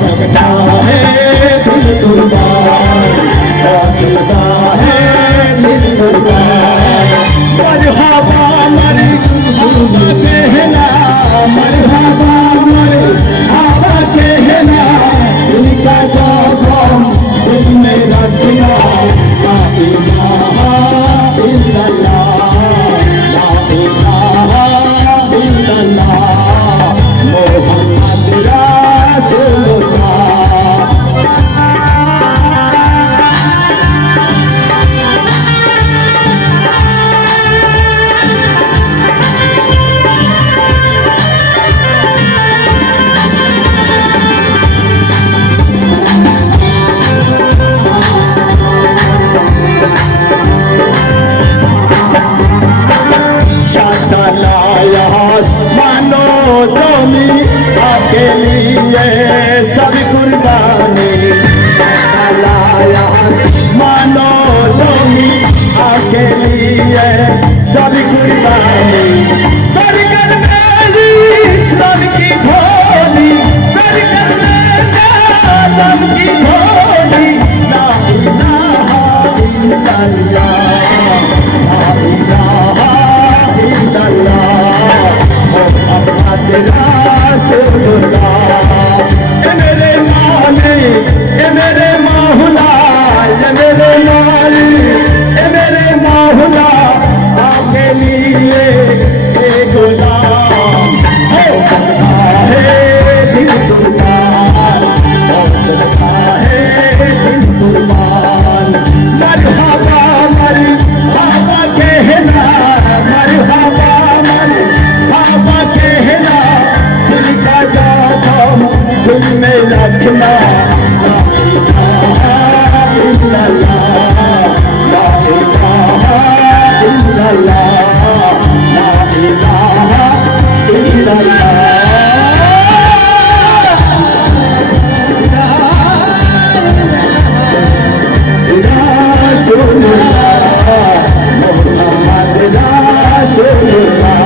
सकता है दिल कुर्बान, हो सकता है दिल कुर्बान। मरहबा मरहबा कहना, मरहबा मरहबा कहना, इनका जख्म दिल में रखना। ला इलाहा इल्लल्लाह, ला इलाहा इल्लल्लाह, मोहम्मद रसूलुल्लाह। मानो तुमी आपके लिए सब कुर्बानी लाया, मानो तुमी आपके लिए सब कुर्बानी। कर कर मेरी इस्लाम की भोली, कर कर मेरा नाम की भोली। ला इलाहा इल्लल्लाह, ला इलाहा इल्लल्लाह, मोहम्मद रसूलुल्लाह। ए मेरे माली, ए मेरे मौला, ए मेरे माली, ए मेरे मौला, आपके लिए एक गुलाम। हो सकता है दिल कुर्बान, हो सकता है दिल कुर्बान। मरहबा मरहबा कहना, मरहबा मरहबा कहना, दिल का जख्म दिल में रखना। ला इलाहा इल्लल्लाह, ला इलाहा इल्लल्लाह, ला इलाहा इल्लल्लाह। मोहम्मद रसूलुल्लाह।